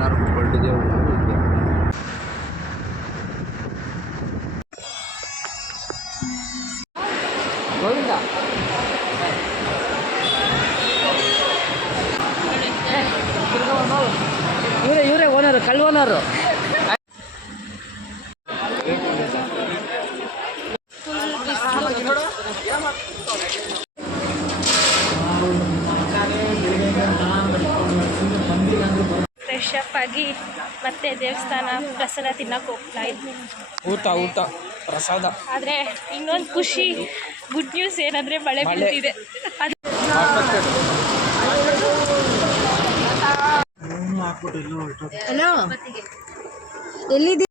ಎಲ್ಲರಿಗೂ ಕೊಳ್ಳಿಗೆ ಗೋವಿಂದ ಇವರೇ ಓನರು ಕಳ್ಳ ಓನರು. ಫ್ರೆಶ್ ಅಪ್ ಆಗಿ ಮತ್ತೆ ದೇವಸ್ಥಾನ ಪ್ರಸಾದ ತಿನ್ನಕ್ಕೆ ಹೋಗ್ತಾ ಇದ್ವಿ. ಊಟ ಪ್ರಸಾದ. ಆದರೆ ಇನ್ನೊಂದು ಖುಷಿ ಗುಡ್ ನ್ಯೂಸ್ ಏನಂದರೆ ಮಳೆ ಬೀಳ್ತಿದೆ. ಹಲೋ, ಎಲ್ಲಿದ್ದೀ?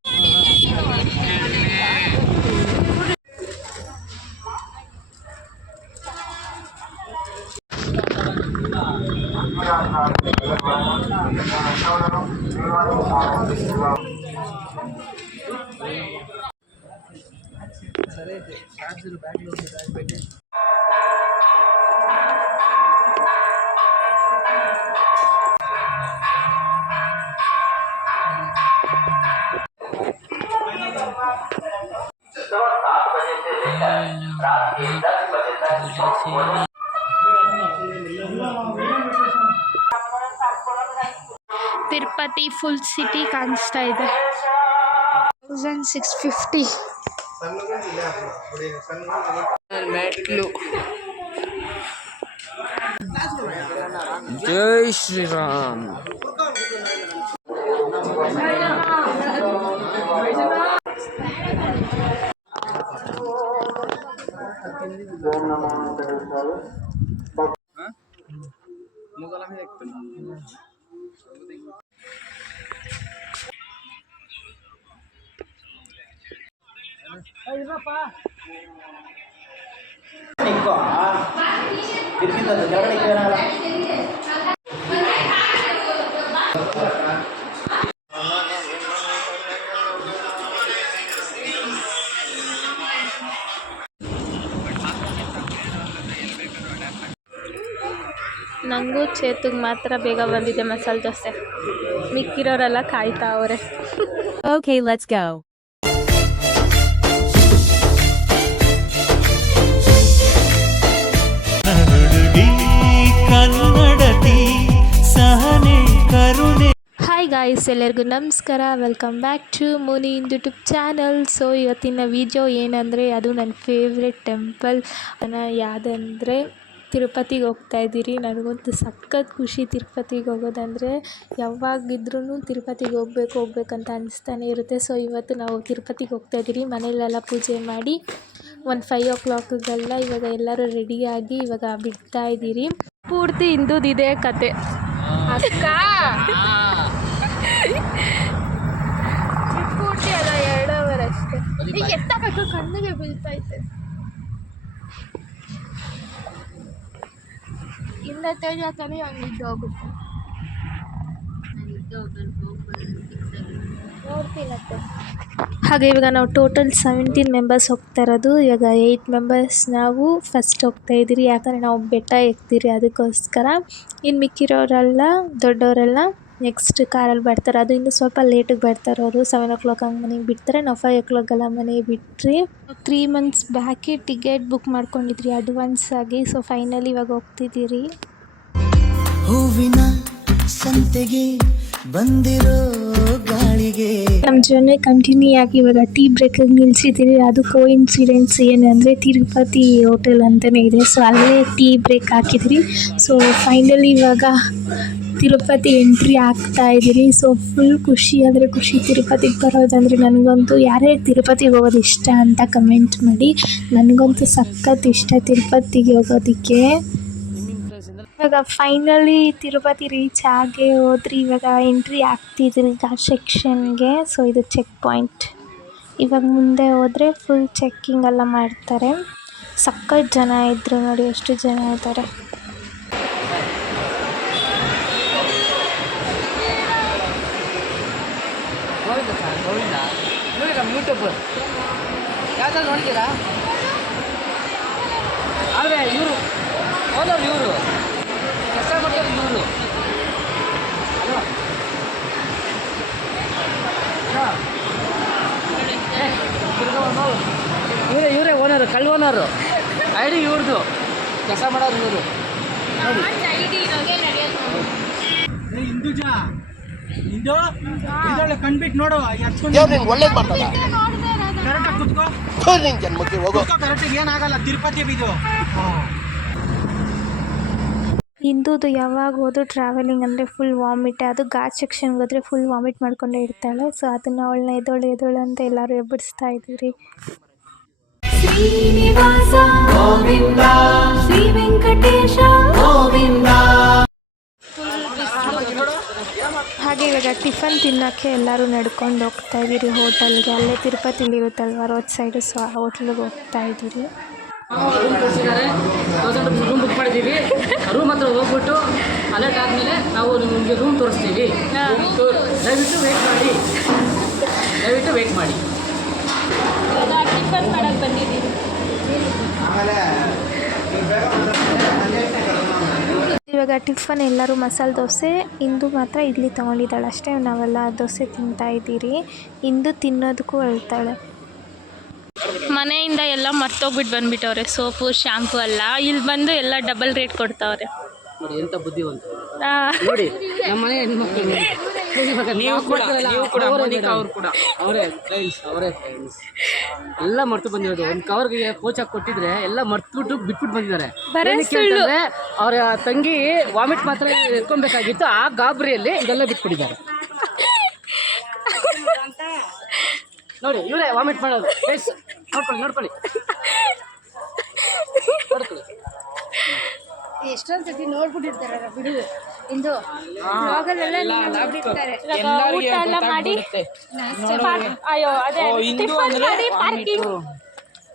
ತಿರುಪತಿ ಫುಲ್ ಸಿಟಿ ಕಾಣಿಸ್ತಾ ಇದೆ. 1650 ಮೆಟ್ಲು. ಜೈ ಶ್ರೀರಾಮ್. ನನಗೂ ಚೇತುಗೆ ಮಾತ್ರ ಬೇಗ ಬಂದಿದೆ ಮಸಾಲೆ ದೋಸೆ. ಮಿಕ್ಕಿರೋರೆಲ್ಲ ಕಾಯ್ತಾ ಅವರೆ. Okay, let's go. Hi guys, ಎಲ್ಲರಿಗೂ ನಮಸ್ಕಾರ. Welcome back to Muni YouTube channel. So ಇವತ್ತಿನ ವಿಡಿಯೋ ಏನಂದರೆ, ಅದು ನನ್ನ ಫೇವ್ರೆಟ್ ಟೆಂಪಲ್ ಯಾವುದಂದರೆ ತಿರುಪತಿಗೆ ಹೋಗ್ತಾಯಿದ್ದೀರಿ. ನನಗಂತೂ ಸಖತ್ ಖುಷಿ ತಿರುಪತಿಗೆ ಹೋಗೋದಂದರೆ. ಯಾವಾಗಿದ್ರೂ ತಿರುಪತಿಗೆ ಹೋಗ್ಬೇಕಂತ ಅನಿಸ್ತಾನೆ ಇರುತ್ತೆ. ಸೊ ಇವತ್ತು ನಾವು ತಿರುಪತಿಗೆ ಹೋಗ್ತಾಯಿದ್ದೀರಿ. ಮನೆಯಲ್ಲೆಲ್ಲ ಪೂಜೆ ಮಾಡಿ ಒಂದು 5 o'clockಗೆಲ್ಲ ಇವಾಗ ಎಲ್ಲರೂ ರೆಡಿಯಾಗಿ ಇವಾಗ ಬಿಡ್ತಾ ಇದ್ದೀರಿ. ಪೂರ್ತಿ ಹಿಂದುದಿದೆ ಕತೆ ಅಕ್ಕ. ಪೂರ್ತಿ ಅಲ್ಲ, 2 hour ಅಷ್ಟೇ. ಈಗ ಎತ್ತಬೇಕು, ಕಣ್ಣಿಗೆ ಬೀಳ್ತೈತೆ. ಇಲ್ಲ ತೇಜ ತಾನೇ ಹಂಗಿದ್ದು ಹೋಗುತ್ತೆ. ನೋಡ್ತೀನತ್ತೆ. ಹಾಗೆ ಇವಾಗ ನಾವು ಟೋಟಲ್ 17 ಮೆಂಬರ್ಸ್ ಹೋಗ್ತಾ ಇರೋದು. ಇವಾಗ 8 ಮೆಂಬರ್ಸ್ ನಾವು ಫಸ್ಟ್ ಹೋಗ್ತಾ ಇದ್ದೀರಿ, ಯಾಕಂದರೆ ನಾವು ಬೆಟ್ಟ ಎಕ್ತೀರಿ ಅದಕ್ಕೋಸ್ಕರ. ಇನ್ನು ಮಿಕ್ಕಿರೋರೆಲ್ಲ ದೊಡ್ಡವರೆಲ್ಲ ನೆಕ್ಸ್ಟ್ ಕಾರಲ್ಲಿ ಬರ್ತಾರೆ. ಅದು ಇನ್ನೂ ಸ್ವಲ್ಪ ಲೇಟಿಗೆ ಬರ್ತಾರೆ. ಅವರು 7 o'clock ಹಂಗೆ ಮನೆಗೆ ಬಿಡ್ತಾರೆ. ನಾವು 5 o'clockಗೆಲ್ಲ ಮನೆಗೆ ಬಿಟ್ರಿ. 3 months ಬ್ಯಾಕೆ ಟಿಕೆಟ್ ಬುಕ್ ಮಾಡ್ಕೊಂಡಿದ್ರಿ ಅಡ್ವಾನ್ಸ್ ಆಗಿ. ಸೊ ಫೈನಲಿ ಇವಾಗ ಹೋಗ್ತಿದ್ದೀರಿ. ಹೂವಿನ ಸಂತೆಗೆ ಬಂದಿರೋ ಗಾಳಿಗೆ ನಮ್ಮ ಜರ್ನಿ ಕಂಟಿನ್ಯೂ ಆಗಿ ಇವಾಗ ಟೀ ಬ್ರೇಕಿಗೆ ನಿಲ್ಸಿದ್ದೀರಿ. ಅದು ಕೋಇನ್ಸಿಡೆನ್ಸ್ ಏನಂದರೆ ತಿರುಪತಿ ಹೋಟೆಲ್ ಅಂತಲೇ ಇದೆ. ಸೊ ಅಲ್ಲೇ ಟೀ ಬ್ರೇಕ್ ಹಾಕಿದ್ರಿ. ಸೊ ಫೈನಲಿ ಇವಾಗ ತಿರುಪತಿ ಎಂಟ್ರಿ ಆಗ್ತಾ ಇದ್ದೀರಿ. ಸೊ ಫುಲ್ ಖುಷಿ ಅಂದರೆ ಖುಷಿ ತಿರುಪತಿಗೆ ಬರೋದಂದರೆ. ನನಗಂತೂ ಯಾರ್ಯಾರು ತಿರುಪತಿಗೆ ಹೋಗೋದು ಇಷ್ಟ ಅಂತ ಕಮೆಂಟ್ ಮಾಡಿ. ನನಗಂತೂ ಸಖತ್ ಇಷ್ಟ ತಿರುಪತಿಗೆ ಹೋಗೋದಕ್ಕೆ. ಇವಾಗ ಫೈನಲಿ ತಿರುಪತಿ ರೀಚ್ ಆಗೇ ಹೋದ್ರಿ. ಇವಾಗ ಎಂಟ್ರಿ ಆಗ್ತಿದ್ರಿ ಘಾಟ್ ಸೆಕ್ಷನ್ಗೆ. ಸೊ ಇದು ಚೆಕ್ ಪಾಯಿಂಟ್. ಇವಾಗ ಮುಂದೆ ಹೋದರೆ ಫುಲ್ ಚೆಕ್ಕಿಂಗ್ ಎಲ್ಲ ಮಾಡ್ತಾರೆ. ಸಖತ್ ಜನ ಇದ್ದರು ನೋಡಿ, ಎಷ್ಟು ಜನ ಇದ್ದಾರೆ. ಯೂಟ್ಯೂಬ್ ಯಾವ್ದಾದ್ರು ನೋಡ್ತೀರಾ? ಆದರೆ ಇವರು ಓನರ್, ಇವರು ಕೆಲಸ ಮಾಡ್ತಾರೆ ಇವರು. ಓನರ್ ಕಳ್ಳೋನರು ಐಡಿ ಇವ್ರದ್ದು ಕೆಲಸ ಮಾಡೋರು ಇವರು ಕಣ್ಬಿಟ್ಟು ನೋಡು ಒಳ್ಳೇದ್ ಮಾಡ್ತದ ಕರೆಕ್ಟಾಗಿ ಕುತ್ಕೋ ಜನ್ಮಕ್ಕೆ ಹೋಗೋ ಕರೆಕ್ಟಾಗಿ ಏನಾಗಲ್ಲ ತಿರುಪತಿ ಬಿದ್ದು ಇಂದುದು ಯಾವಾಗ ಹೋದ್ರು ಟ್ರಾವೆಲಿಂಗ್ ಅಂದರೆ ಫುಲ್ ವಾಮಿಟ್. ಅದು ಘಾಟ್ ಸೆಕ್ಷನ್ಗೆ ಹೋದರೆ ಫುಲ್ ವಾಮಿಟ್ ಮಾಡ್ಕೊಂಡೇ ಇರ್ತಾಳೆ. ಸೊ ಅದನ್ನು ಅವಳನ್ನ ಎದೋಳು ಅಂತ ಎಲ್ಲರೂ ಎಬ್ಬಿಸ್ತಾ ಇದ್ದೀರಿ. ಶ್ರೀನಿವಾಸ ಗೋವಿಂದ ಶ್ರೀ ವೆಂಕಟೇಶ ಗೋವಿಂದ. ಹಾಗೆ ಇವಾಗ ಟಿಫನ್ ತಿನ್ನೋಕ್ಕೆ ಎಲ್ಲರೂ ನಡ್ಕೊಂಡು ಹೋಗ್ತಾ ಇದ್ದೀರಿ ಹೋಟೆಲ್ಗೆ. ಅಲ್ಲೇ ತಿರುಪತಿಲಿ ಇರುತ್ತಲ್ವ ರೋಡ್ ಸೈಡು, ಸೊ ಆ ಹೋಟ್ಲಿಗೆ ಹೋಗ್ತಾ ಇದ್ದೀರಿ. ರೂಮ್ ಕಳಿಸಿದ್ದಾರೆ. 1000 ರೂಪಾಯಿ ರೂಮ್ ಬುಕ್ ಮಾಡಿದ್ದೀವಿ. ರೂಮ್ ಹತ್ರ ಹೋಗ್ಬಿಟ್ಟು ಅಲರ್ಟ್ ಆದಮೇಲೆ ನಾವು ನಿಮಗೆ ರೂಮ್ ತೋರಿಸ್ತೀವಿ. ದಯವಿಟ್ಟು ವೆಯ್ಟ್ ಮಾಡಿ. ಟಿಫನ್ ಮಾಡೋಕ್ಕೆ ಬಂದಿದ್ದೀವಿ. ಇವಾಗ ಟಿಫನ್ ಎಲ್ಲರೂ ಮಸಾಲೆ ದೋಸೆ, ಇಂದು ಮಾತ್ರ ಇಡ್ಲಿ ತೊಗೊಂಡಿದ್ದಾಳೆ ಅಷ್ಟೇ. ನಾವೆಲ್ಲ ದೋಸೆ ತಿಂತಾಯಿದ್ದೀರಿ. ಇಂದು ತಿನ್ನೋದಕ್ಕೂ ಹೇಳ್ತಾಳೆ. ಮನೆಯಿಂದ ಎಲ್ಲ ಮರ್ತೋಗ್ಬಿಟ್ಟು ಬಂದ್ಬಿಟ್ಟವ್ರೆ, ಸೋಪು ಶ್ಯಾಂಪು ಎಲ್ಲ. ಇಲ್ಲಿ ಬಂದು ಎಲ್ಲ ಡಬಲ್ ರೇಟ್ ಕೊಡ್ತಾವ್ರೆ. ನೋಡಿ ಎಂತ ಬುದ್ಧಿವಂತ ನೋಡಿ ನಮ್ಮ ಮನೆ ಹೆಣ್ಮಕ್ಳು. ನೀವು ಕೂಡ ಅವರೇ ಫ್ರೆಂಡ್ಸ್ ಎಲ್ಲ ಮರ್ತು ಬಂದಿರೋದು. ಒಂದು ಕವರ್ಗೆ ಕೋಚಾಗಿ ಕೊಟ್ಟಿದ್ರೆ ಎಲ್ಲ ಮರ್ತ್ಬಿಟ್ಟು ಬಿಟ್ಬಿಟ್ಟು ಬಂದಿದ್ದಾರೆ. ಅವರ ತಂಗಿ ವಾಮಿಟ್ ಮಾತ್ರ ಎತ್ಕೊಬೇಕಾಗಿತ್ತು, ಆ ಗಾಬರಿಯಲ್ಲಿ ಇದೆಲ್ಲ ಬಿಟ್ಬಿಟ್ಟಿದ್ದಾರೆ. ನೋಡಿ ಇವರೇ ವಾಮಿಟ್ ಮಾಡೋದು. ನೋಡ್ಕೊಳ್ಳಿ ಎಷ್ಟೊಂದು ಸತಿ ನೋಡ್ಬಿಟ್ಟಿರ್ತಾರೆ ಬಿಡು. ಇಂದು ಬ್ಲಾಗಲ್ಲೆಲ್ಲ ನೋಡ್ಬಿಟ್ಟಿರ್ತಾರೆ. ಊಟ ಎಲ್ಲ ಮಾಡಿ ಅಯ್ಯೋ ಅದೇ ಟಿಫನ್ ಮಾಡಿ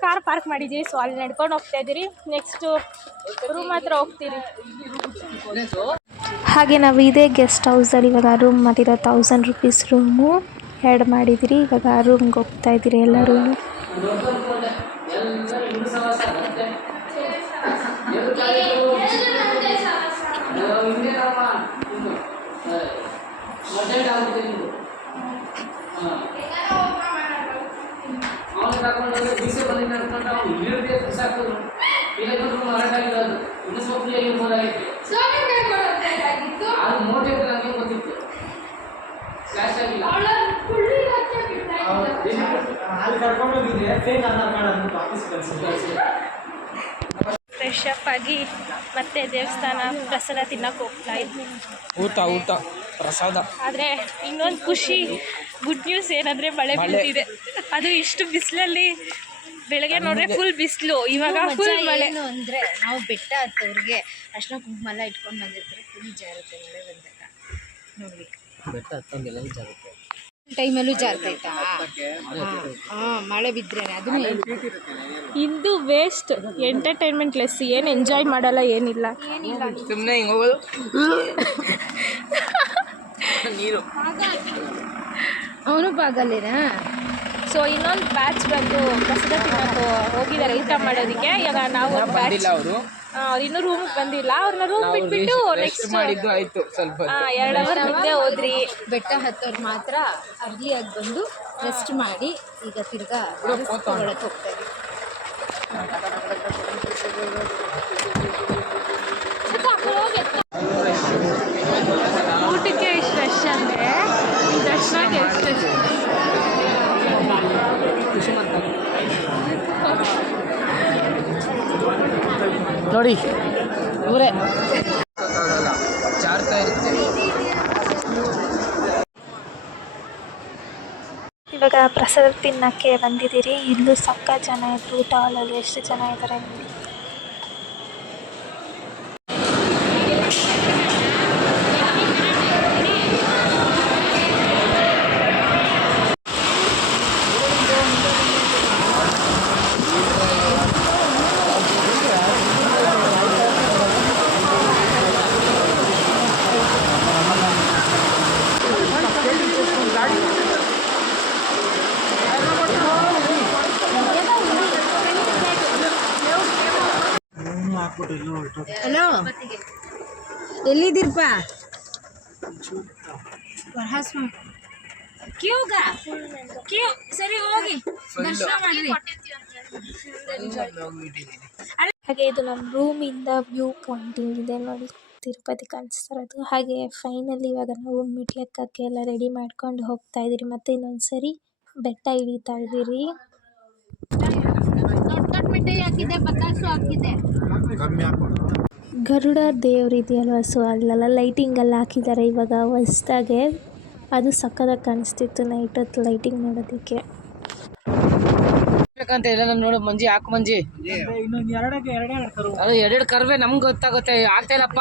ಕಾರ್ ಪಾರ್ಕ್ ಮಾಡಿದ್ದೀವಿ. ಸೊ ಅಲ್ಲಿ ನಡ್ಕೊಂಡು ಹೋಗ್ತಾ ಇದ್ದೀರಿ. ನೆಕ್ಸ್ಟು ರೂಮ್ ಹತ್ರ ಹೋಗ್ತೀರಿ. ಹಾಗೆ ನಾವು ಇದೇ ಗೆಸ್ಟ್ ಹೌಸಲ್ಲಿ ಇವಾಗ ರೂಮ್ ಮಾಡಿರೋ 1000 ರೂಪೀಸ್ ರೂಮು ಆ್ಯಡ್ ಮಾಡಿದಿರಿ. ಇವಾಗ ರೂಮ್ಗೆ ಹೋಗ್ತಾ ಇದ್ದೀರಿ ಎಲ್ಲರೂ. ಫ್ರೆಶ್ ಅಪ್ ಆಗಿ ಮತ್ತೆ ದೇವಸ್ಥಾನ ಪ್ರಸಾದ ತಿನ್ನಕ್ಕೆ ಹೋಗ್ತಾ ಇದ್ವಿ. ಊಟ ಪ್ರಸಾದ. ಆದರೆ ಇನ್ನೊಂದು ಖುಷಿ ಗುಡ್ ನ್ಯೂಸ್ ಏನಂದರೆ ಮಳೆ ಬೀಳ್ತಿದೆ. ಅದು ಇಷ್ಟು ಬಿಸಿಲಲ್ಲಿ ಬೆಳಗ್ಗೆ ನೋಡ್ರೆ ಫುಲ್ ಬಿಸಿಲು, ಇವಾಗ ಫುಲ್ ಮಳೆ. ಏನು ಅಂದರೆ ನಾವು ಬೆಟ್ಟ ಹತ್ತವ್ರಿಗೆ ಅರ್ಶಿನ ಕುಂಕುಮ ಎಲ್ಲ ಇಟ್ಕೊಂಡು ಬಂದಿರ್ತಾರೆ. ಫುಲ್ ಜಾರುತ್ತೆ ಮಳೆ ಬಂದಾಗ ನೋಡ್ಬೇಕು. ಬೆಟ್ಟ ಹತ್ತಂಗೆಲ್ಲ ಜಾಗುತ್ತೆ. ಟೈಮಲ್ಲೂ ಜಾರ್ತೈತಾ? ಹಾಂ ಮಳೆ ಬಿದ್ದರೆ ಅದನ್ನು ಇಂದು ವೇಸ್ಟ್ ಎಂಟರ್ಟೈನ್ಮೆಂಟ್ ಲೆಸ್. ಏನು ಎಂಜಾಯ್ ಮಾಡಲ್ಲ, ಏನಿಲ್ಲ. ಸುಮ್ಮನೆ ಹಿಂಗೆ ಹೋಗೋದು. ನೀರು ಅವನು ಬಾಗಲ್ಲೇನಾ? ಸೊ ಇನ್ನೊಂದು ಬ್ಯಾಚ್ ಬಂದು ಪ್ರಸಾದ ತಿನ್ನೋಕೆ ಹೋಗಿದ್ದಾರೆ ಊಟ ಮಾಡೋದಕ್ಕೆ. ಇವಾಗ ನಾವು ಒಂದು ಬ್ಯಾಚ್ ಅವರು ಇನ್ನೂ ರೂಮ್ಗೆ ಬಂದಿಲ್ಲ. ಅವ್ರನ್ನ ರೂಮ್ ಬಿಟ್ಬಿಟ್ಟು ನೆಕ್ಸ್ಟ್ ಮಾಡಿದ್ದು ಆಯ್ತು. ಸ್ವಲ್ಪ 2 ಅವರ್ ಮುಂದೆ ಹೋದ್ರಿ. ಬೆಟ್ಟ ಹತ್ತೋರು ಮಾತ್ರ ಅರ್ಲಿಯಾಗಿ ಬಂದು ರೆಸ್ಟ್ ಮಾಡಿ ಈಗ ತಿರ್ಗಾ ಒಳಕ್ಕೆ ಹೋಗ್ತಾ ಇದ್ದೀವಿ. ಊಟಕ್ಕೆ ಎಷ್ಟು ರಶ್ ಅಂದರೆ ದರ್ಶನಕ್ಕೆ ಎಷ್ಟು ನೋಡಿ ಇವರೇ ಜಾರ್ತಾ ಇರುತ್ತೆ. ಇವಾಗ ಪ್ರಸಾದ ತಿನ್ನೋಕ್ಕೆ ಬಂದಿದ್ದೀರಿ. ಇಲ್ಲೂ ಸಕ್ಕ ಜನ ಇದ್ರು. ಊಟ ಹಾಲಲ್ಲಿ ಎಷ್ಟು ಜನ ಇದ್ದಾರೆ ನೋಡಿ. ಹಲೋ, ಎಲ್ಲಿದ್ದೀರಪ್ಪ? ಕ್ಯೂ ಸರಿ ಹೋಗಿ ದರ್ಶನ ಮಾಡ್ರಿ. ಹಾಗೆ ಇದು ನಮ್ಮ ರೂಮಿಂದ ವ್ಯೂ ಪಾಯಿಂಟಿಂಗ್ ಇದೆ ನೋಡಿ, ತಿರುಪತಿ ಕಾಣಿಸ್ತಾ ಇರೋದು. ಹಾಗೆ ಫೈನಲಿ ಇವಾಗ ನಾವು ಮೆಟ್ಲೆಕ್ಕಕ್ಕೆ ಎಲ್ಲ ರೆಡಿ ಮಾಡ್ಕೊಂಡು ಹೋಗ್ತಾ ಇದ್ದೀರಿ. ಮತ್ತೆ ಇನ್ನೊಂದ್ಸರಿ ಬೆಟ್ಟ ಇಳಿತಾ ಇದ್ದೀರಿ. ಗರುಡ ದೇವ್ರು ಇದೆಯಲ್ವ, ಸೊ ಅಲ್ಲೆಲ್ಲ ಲೈಟಿಂಗ್ ಎಲ್ಲ ಹಾಕಿದ್ದಾರೆ ಇವಾಗ ಹೊಸ್ದಾಗೆ. ಅದು ಸಕ್ಕತ್ತಾಗಿ ಕಾಣಿಸ್ತಿತ್ತು ನೈಟ್ ಹೊತ್ತು ಲೈಟಿಂಗ್ ನೋಡೋದಕ್ಕೆ. ಬೇಕಂತ ಎಲ್ಲ ನೋಡು ಮಂಜಿ, ಹಾಕು ಮಂಜಿ. ಇನ್ನೊಂದು ಎರಡೇ ಅದು ಎರಡೆರಡು ಕರ್ವೆ ನಮ್ಗೆ ಗೊತ್ತಾಗುತ್ತೆ, ಆಗ್ತಾ ಇಲ್ಲಪ್ಪ.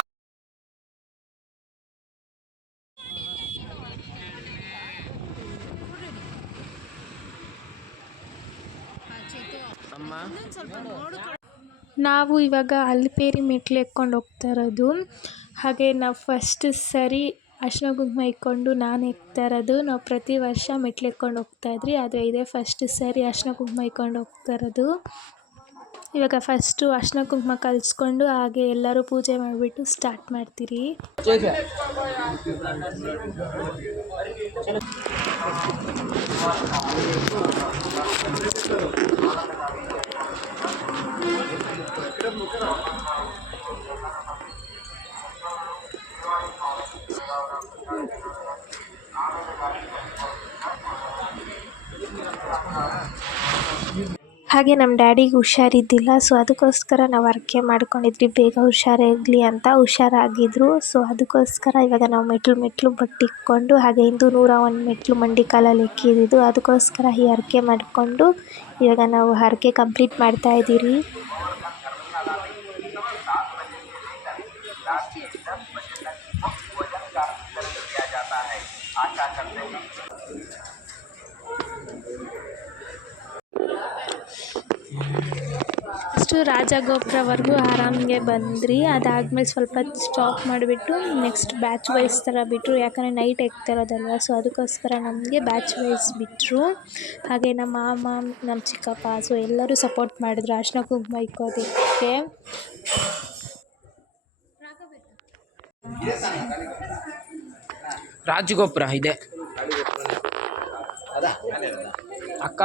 ನಾವು ಇವಾಗ ಅಲ್ಪೇರಿ ಮೆಟ್ಲು ಎಕ್ಕೊಂಡು ಹೋಗ್ತಾ ಇರೋದು. ಹಾಗೆ ನಾವು ಫಸ್ಟ್ ಸರಿ ಅರಿಶಿನ ಕುಂಕುಮ ಇಕ್ಕೊಂಡು ನಾನು ಎಕ್ತಾ ಇರೋದು. ನಾವು ಪ್ರತಿ ವರ್ಷ ಮೆಟ್ಲು ಎಕ್ಕೊಂಡು ಹೋಗ್ತಾಯಿದ್ರಿ, ಆದರೆ ಇದೇ ಫಸ್ಟ್ ಸರಿ ಅರಿಶಿನ ಕುಂಕುಮ ಇಕ್ಕೊಂಡು ಹೋಗ್ತಾ ಇರೋದು. ಇವಾಗ ಫಸ್ಟು ಅರಿಶಿನ ಕುಂಕುಮ ಕಲಿಸ್ಕೊಂಡು ಹಾಗೆ ಎಲ್ಲರೂ ಪೂಜೆ ಮಾಡಿಬಿಟ್ಟು ಸ್ಟಾರ್ಟ್ ಮಾಡ್ತೀರಿ. ಹಾಗೆ ನಮ್ಮ ಡ್ಯಾಡಿಗೆ ಹುಷಾರಿದ್ದಿಲ್ಲ, ಸೊ ಅದಕ್ಕೋಸ್ಕರ ನಾವು ಹರಕೆ ಮಾಡ್ಕೊಂಡಿದ್ವಿ ಬೇಗ ಹುಷಾರಾಗಲಿ ಅಂತ. ಹುಷಾರಾಗಿದ್ರು, ಸೊ ಅದಕ್ಕೋಸ್ಕರ ಇವಾಗ ನಾವು ಮೆಟ್ಲು ಬಟ್ಟಿಕ್ಕೊಂಡು ಹಾಗೆ 101 ಮೆಟ್ಲು ಮಂಡಿ ಕಾಲಲ್ಲಿ ಎಕ್ಕಿದ್ದು. ಅದಕ್ಕೋಸ್ಕರ ಈ ಹರಕೆ ಮಾಡಿಕೊಂಡು ಇವಾಗ ನಾವು ಹರಕೆ ಕಂಪ್ಲೀಟ್ ಮಾಡ್ತಾಯಿದ್ದೀರಿ. ಫಸ್ಟು ರಾಜಗೋಪುರವರೆಗೂ ಆರಾಮಿಗೆ ಬಂದ್ರಿ. ಅದಾದಮೇಲೆ ಸ್ವಲ್ಪ ಸ್ಟಾಪ್ ಮಾಡಿಬಿಟ್ಟು ನೆಕ್ಸ್ಟ್ ಬ್ಯಾಚ್ ವೈಸ್ ಥರ ಬಿಟ್ಟರು, ಯಾಕಂದರೆ ನೈಟ್ ಎಕ್ತಿರೋದಲ್ವ, ಸೊ ಅದಕ್ಕೋಸ್ಕರ ನಮಗೆ ಬ್ಯಾಚ್ ವೈಸ್ ಬಿಟ್ಟರು. ಹಾಗೆ ನಮ್ಮ ಮಾಮ, ನಮ್ಮ ಚಿಕ್ಕಪ್ಪ, ಸೊ ಎಲ್ಲರೂ ಸಪೋರ್ಟ್ ಮಾಡಿದ್ರು ಅರಿಶಿನ ಕುಂಕುಮ ಇಕ್ಕೋದಕ್ಕೆ. ರಾಜಗೋಪುರ ಇದೆ ಅಕ್ಕ.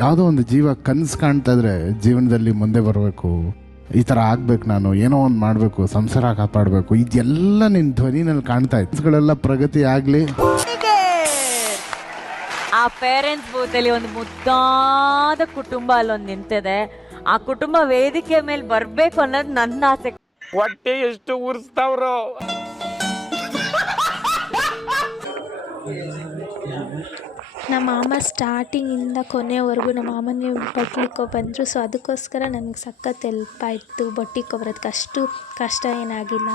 ಯಾವುದೋ ಒಂದು ಜೀವ ಕನಸು ಕಾಣ್ತಾ ಇದ್ರೆ ಜೀವನದಲ್ಲಿ ಮುಂದೆ ಬರಬೇಕು, ಈ ಥರ ಆಗ್ಬೇಕು, ನಾನು ಏನೋ ಒಂದು ಮಾಡಬೇಕು, ಸಂಸಾರ ಕಾಪಾಡಬೇಕು, ಇದೆಲ್ಲ ನಿನ್ನ ಧ್ವನಿನಲ್ಲಿ ಕಾಣ್ತಾ ಇತ್ತು. ಪ್ರಗತಿ ಆಗಲಿ. ಆ ಪೇರೆಂಟ್ಸ್ ಬೂತಲ್ಲಿ ಒಂದು ಮುದ್ದಾದ ಕುಟುಂಬ ಅಲ್ಲೊಂದು ನಿಂತಿದೆ. ಆ ಕುಟುಂಬ ವೇದಿಕೆ ಮೇಲೆ ಬರಬೇಕು ಅನ್ನೋದು ನನ್ನ ಆಸೆ. ಹೊಟ್ಟೆ ಎಷ್ಟು ಉರ್ಸ್ತಾವ್ರೋ. ನಮ್ಮ ಮಾಮ ಸ್ಟಾರ್ಟಿಂಗಿಂದ ಕೊನೆಯವರೆಗೂ ನಮ್ಮ ಮಾಮನೇ ಬಟ್ಲಿಕ್ಕೊ ಬಂದರು, ಸೊ ಅದಕ್ಕೋಸ್ಕರ ನನಗೆ ಸಖತ್ ಹೆಲ್ಪ್ ಆಯಿತು ಬಟ್ಟಿಕ್ಕೊ ಬರೋದಕ್ಕೆ. ಅಷ್ಟು ಕಷ್ಟ ಏನಾಗಿಲ್ಲ.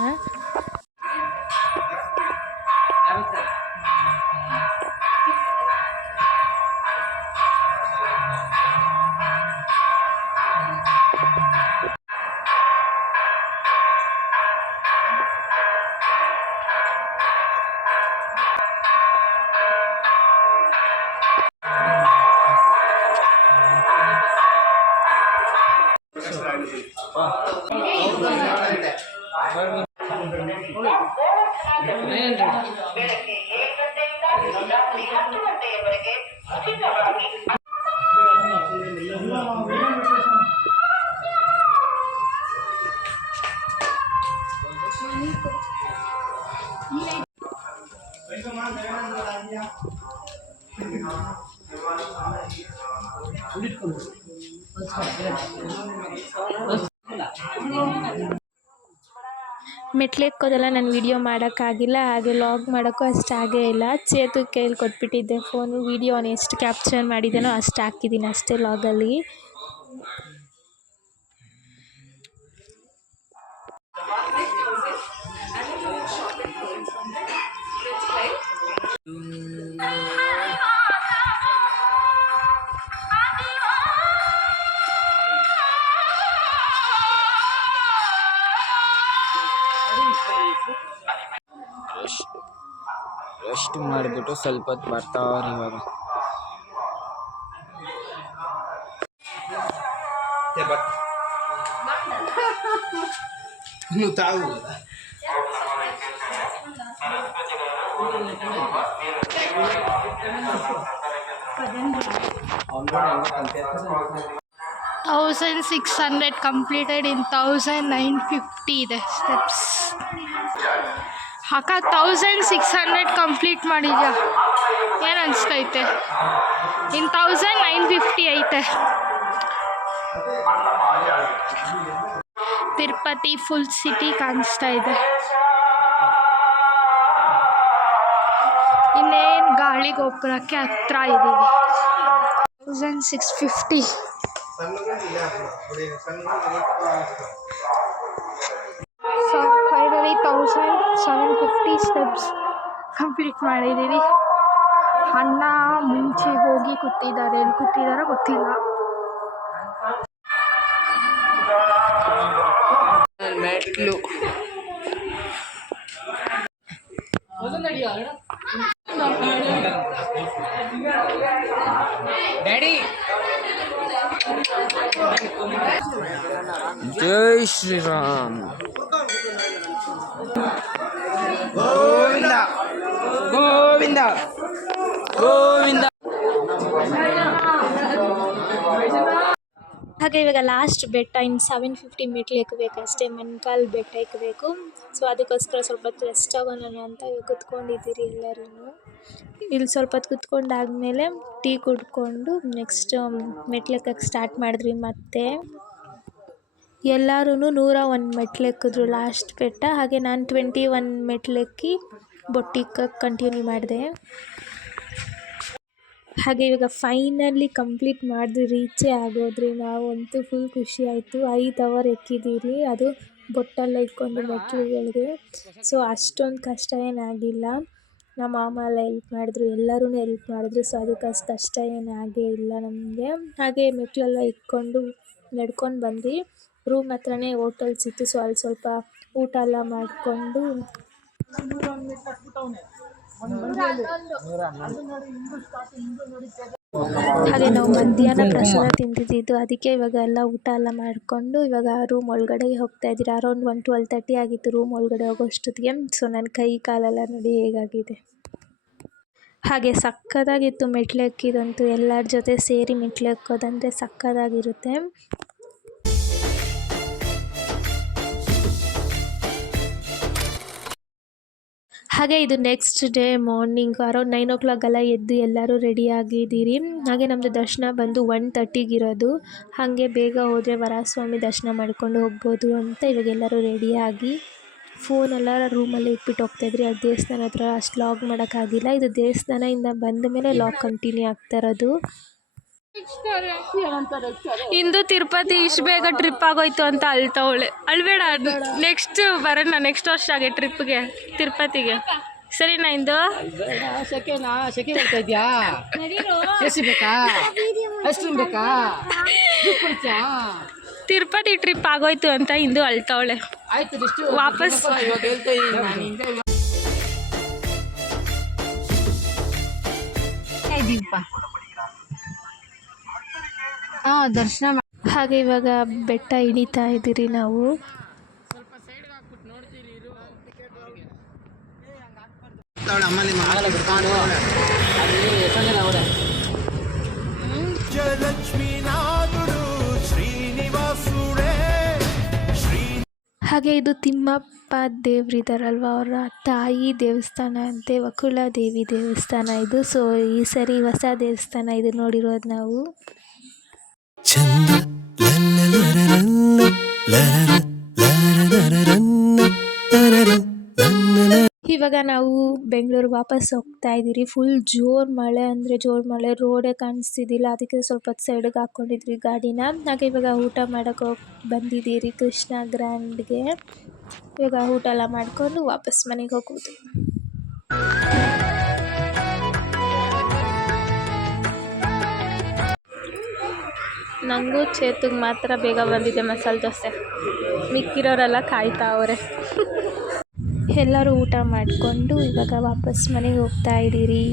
ಮೆಟ್ಲೆಕ್ಕೋದೆಲ್ಲ ನಾನು ವಿಡಿಯೋ ಮಾಡೋಕ್ಕಾಗಿಲ್ಲ, ಹಾಗೆ ಲಾಗ್ ಮಾಡೋಕ್ಕೂ ಅಷ್ಟು ಆಗೇ ಇಲ್ಲ. ಚೇತು ಕೈಯಲ್ಲಿ ಕೊಟ್ಬಿಟ್ಟಿದ್ದೆ ಫೋನು. ವಿಡಿಯೋನ ಎಷ್ಟು ಕ್ಯಾಪ್ಚರ್ ಮಾಡಿದ್ದೇನೋ ಅಷ್ಟು ಹಾಕಿದ್ದೀನಿ ಅಷ್ಟೇ ಲಾಗಲ್ಲಿ. ರೆಸ್ಟ್ ಮಾಡಿಬಿಟ್ಟು ಸ್ವಲ್ಪ ಹೊತ್ತು ಬರ್ತಾವ್ರೆ ಇವಾಗ. ತೌಸಂಡ್ 600 ಕಂಪ್ಲೀಟೆಡ್ ಇನ್ 1950 ಇದೆ ಸ್ಟೆಪ್ಸ್. ಅಕ್ಕ 1600 ಕಂಪ್ಲೀಟ್ ಮಾಡಿದ್ಯಾ, ಏನು ಅನಿಸ್ತೈತೆ? ಇನ್ 1950 ಐತೆ. ತಿರುಪತಿ ಫುಲ್ ಸಿಟಿ ಕಾಣಿಸ್ತಾ ಇದೆ. ಇನ್ನೇನು ಗಾಳಿ ಗೋಪುರಕ್ಕೆ ಹತ್ರ ಇದ್ದೀವಿ. 1650. ಸೊ ಫೈನಲಿ 1750 ಸ್ಟೆಪ್ಸ್ ಕಂಪ್ಲೀಟ್ ಮಾಡಿದ್ದೀವಿ. ಅಣ್ಣ ಮುಂಚೆ ಹೋಗಿ ಕೂತಿದ್ದಾರೆ, ಎಲ್ಲಿ ಕೂತಿದ್ದಾರೋ ಗೊತ್ತಿಲ್ಲ. ಮೆಟ್ಲು ಡ್ಯಾಡಿ. ಜೈ ಶ್ರೀರಾಮ್. ಗೋವಿಂದ ಗೋವಿಂದ ಗೋವಿಂದ. ಹಾಗೆ ಇವಾಗ ಲಾಸ್ಟ್ ಬೆಟ್ಟ, ಇನ್ನು 750 ಮೆಟ್ಲು ಎಕ್ಕಬೇಕು ಅಷ್ಟೇ. ಮಣ್ಕಾಲ್ ಬೆಟ್ಟ ಎಕ್ಕಬೇಕು. ಸೊ ಅದಕ್ಕೋಸ್ಕರ ಸ್ವಲ್ಪ ಹೊತ್ತು ರೆಸ್ಟ್ ಆಗೋಣ ಅಂತ ಇವಾಗ ಕೂತ್ಕೊಂಡಿದ್ದೀರಿ ಎಲ್ಲರೂ. ಇಲ್ಲಿ ಸ್ವಲ್ಪ ಹೊತ್ತು ಕೂತ್ಕೊಂಡಾದ್ಮೇಲೆ ಟೀ ಕುಡ್ಕೊಂಡು ನೆಕ್ಸ್ಟ್ ಮೆಟ್ಲು ಎಕ್ಕಕ್ಕೆ ಸ್ಟಾರ್ಟ್ ಮಾಡಿದ್ವಿ. ಮತ್ತೆ ಎಲ್ಲರೂ 101 ಮೆಟ್ಲು ಎಕ್ಕಿದ್ರು ಲಾಸ್ಟ್ ಬೆಟ್ಟ. ಹಾಗೆ ನಾನು 21 ಮೆಟ್ಲು ಎಕ್ಕಿ ಬೊಟ್ಟಿಕ್ಕಕ್ಕೆ ಕಂಟಿನ್ಯೂ ಮಾಡಿದೆ. ಹಾಗೆ ಇವಾಗ ಫೈನಲಿ ಕಂಪ್ಲೀಟ್ ಮಾಡಿದ್ವಿ, ರೀಚೇ ಆಗೋದ್ರಿ. ನಾವಂತೂ ಫುಲ್ ಖುಷಿ ಆಯಿತು. 5 ಅವರ್ ಎಕ್ಕಿದ್ದೀರಿ, ಅದು ಬೊಟ್ಟೆಲ್ಲ ಇಟ್ಕೊಂಡು ಮೆಟ್ಲುಗಳಿಗೆ. ಸೊ ಅಷ್ಟೊಂದು ಕಷ್ಟ ಏನಾಗಿಲ್ಲ. ನಮ್ಮ ಮಾಮ ಎಲ್ಲ ಹೆಲ್ಪ್ ಮಾಡಿದ್ರು, ಎಲ್ಲರೂ ಹೆಲ್ಪ್ ಮಾಡಿದ್ರು. ಸೊ ಅದಕ್ಕೆ ಅಷ್ಟು ಕಷ್ಟ ಏನಾಗೇ ಇಲ್ಲ ನಮಗೆ. ಹಾಗೆ ಮೆಟ್ಲೆಲ್ಲ ಇಟ್ಕೊಂಡು ನಡ್ಕೊಂಡು ಬಂದ್ವಿ. ರೂಮ್ ಹತ್ರನೇ ಹೋಟೆಲ್ಸ್ ಇತ್ತು. ಸೊ ಅಲ್ಲಿ ಸ್ವಲ್ಪ ಊಟ ಎಲ್ಲ ಮಾಡಿಕೊಂಡು ಹಾಗೆ ನಾವು ಮಧ್ಯಾಹ್ನ ಪ್ರಸಾದ ತಿಂದಿದ್ದು. ಅದಕ್ಕೆ ಇವಾಗ ಎಲ್ಲ ಊಟ ಎಲ್ಲ ಮಾಡಿಕೊಂಡು ಇವಾಗ ರೂಮ್ ಒಳಗಡೆ ಹೋಗ್ತಾ ಇದ್ದೀರಿ. ಅರೌಂಡ್ 12:30 ಆಗಿತ್ತು ರೂಮ್ ಒಳಗಡೆ ಹೋಗೋಷ್ಟೊತ್ತಿಗೆ. ಸೊ ನನ್ನ ಕೈ ಕಾಲೆಲ್ಲ ನೋಡಿ ಹೇಗಾಗಿದೆ. ಹಾಗೆ ಸಕ್ಕತ್ತಾಗಿತ್ತು ಮೆಟ್ಲು ಎಕ್ಕಿದಂತೂ. ಎಲ್ಲರ ಜೊತೆ ಸೇರಿ ಮೆಟ್ಲು ಎಕ್ಕೋದಂದರೆ ಸಕ್ಕತ್ತಾಗಿರುತ್ತೆ. ಹಾಗೆ ಇದು next day morning around 9 o'clock ಎಲ್ಲ ಎದ್ದು ಎಲ್ಲರೂ ರೆಡಿ ಆಗಿದ್ದೀರಿ. ಹಾಗೆ ನಮ್ಮದು ದರ್ಶನ ಬಂದು 1:30 ಹಾಗೆ ಬೇಗ ಹೋದರೆ ವರಸ್ವಾಮಿ ದರ್ಶನ ಮಾಡ್ಕೊಂಡು ಹೋಗ್ಬೋದು ಅಂತ ಇವಾಗ ಎಲ್ಲರೂ ರೆಡಿಯಾಗಿ ಫೋನೆಲ್ಲ ರೂಮಲ್ಲೇ ಇಟ್ಬಿಟ್ಟು ಹೋಗ್ತಾಯಿದ್ರಿ. ಅದು ದೇವಸ್ಥಾನ ಹತ್ರ ಅಷ್ಟು ಲಾಗ್ ಮಾಡೋಕ್ಕಾಗಿಲ್ಲ. ಇದು ದೇವಸ್ಥಾನದಿಂದ ಬಂದ ಮೇಲೆ ಲಾಗ್ ಕಂಟಿನ್ಯೂ ಆಗ್ತಾ ಇರೋದು. ಇಂದು ತಿರುಪತಿ ಇಷ್ಟು ಬೇಗ ಟ್ರಿಪ್ ಆಗೋಯ್ತು ಅಂತ ಅಳ್ತವಳೆ. ಅಳ್ಬೇಡ, ನೆಕ್ಸ್ಟ್ ಬರೋಣ, ನೆಕ್ಸ್ಟ್ ವರ್ಷ ಆಗಿ ಟ್ರಿಪ್ಗೆ ತಿರುಪತಿಗೆ. ಸರಿನಾ? ಇಂದು ಸೆಕೆ ಬರ್ತಾ ಇದೆಯಾ? ಬೇಕಾ? ಐಸ್ ಕ್ರೀಮ್ ಬೇಕಾ? ತಿರುಪತಿ ಟ್ರಿಪ್ ಆಗೋಯ್ತು ಅಂತ ಇಂದು ಅಳ್ತವಳೆ. ಆಯ್ತು, ವಾಪಸ್ ಇವಾಗ ಹೇಳ್ತಾ ಇದ್ದೀನಿ. ದರ್ಶನ. ಹಾಗೆ ಇವಾಗ ಬೆಟ್ಟ ಇಳಿತಾ ಇದ್ದೀರಿ ನಾವು. ಹಾಗೆ ಇದು ತಿಮ್ಮಪ್ಪ ದೇವ್ರಿದಾರಲ್ವ, ಅವರ ತಾಯಿ ದೇವಸ್ಥಾನ ಅಂತೆ, ವಕುಳ ದೇವಿ ದೇವಸ್ಥಾನ ಇದು. ಸೊ ಈ ಸರಿ ಹೊಸ ದೇವಸ್ಥಾನ ಇದು ನೋಡಿರೋದು ನಾವು. ಇವಾಗ ನಾವು ಬೆಂಗಳೂರು ವಾಪಸ್ ಹೋಗ್ತಾ ಇದ್ದೀರಿ. ಫುಲ್ ಜೋರು ಮಳೆ ಅಂದರೆ ಜೋರು ಮಳೆ, ರೋಡೇ ಕಾಣಿಸ್ತಿದ್ದಿಲ್ಲ. ಅದಕ್ಕೆ ಸ್ವಲ್ಪ ಹೊತ್ತು ಸೈಡ್ಗೆ ಹಾಕ್ಕೊಂಡಿದ್ವಿ ಗಾಡಿನ. ಹಾಗೆ ಇವಾಗ ಊಟ ಮಾಡೋಕ್ಕೆ ಬಂದಿದ್ದೀರಿ ಕೃಷ್ಣ ಗ್ರ್ಯಾಂಡ್ಗೆ. ಇವಾಗ ಊಟ ಎಲ್ಲ ಮಾಡಿಕೊಂಡು ವಾಪಸ್ ಮನೆಗೆ ಹೋಗೋದು. ನನಗೂ ಚೇತುಗೆ ಮಾತ್ರ ಬೇಗ ಬಂದಿದೆ ಮಸಾಲೆ ದೋಸೆ, ಮಿಕ್ಕಿರೋರೆಲ್ಲ ಕಾಯ್ತಾ ಅವರೇ. ಎಲ್ಲರೂ ಊಟ ಮಾಡಿಕೊಂಡು ಇವಾಗ ವಾಪಸ್ ಮನೆಗೆ ಹೋಗ್ತಾ ಇದ್ದೀರಿ.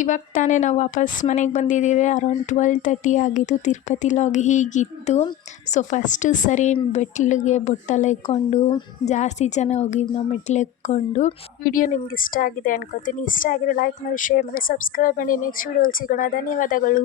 ಇವಾಗ ತಾನೇ ನಾವು ವಾಪಸ್ ಮನೆಗೆ ಬಂದಿದ್ದೀವಿ. ಅರೌಂಡ್ 12:30 ಆಗಿತ್ತು. ತಿರುಪತಿ ಲಾಗ್ ಹೀಗಿತ್ತು. ಸೊ ಫಸ್ಟು ಸರಿ ಮೆಟ್ಲಿಗೆ ಬೊಟ್ಟೆಲ್ಲ ಇಕ್ಕೊಂಡು ಜಾಸ್ತಿ ಜನ ಹೋಗಿದ್ದು ನಾವು ಮೆಟ್ಲೆಕ್ಕೊಂಡು. ವಿಡಿಯೋ ನಿಮ್ಗೆ ಇಷ್ಟ ಆಗಿದೆ ಅನ್ಕೋತೀನಿ. ಇಷ್ಟ ಆಗಿದ್ರೆ ಲೈಕ್ ಮಾಡಿ, ಶೇರ್ ಮಾಡಿ, ಸಬ್ಸ್ಕ್ರೈಬ್ ಮಾಡಿ. ನೆಕ್ಸ್ಟ್ ವಿಡಿಯೋಲಿ ಸಿಗೋಣ. ಧನ್ಯವಾದಗಳು.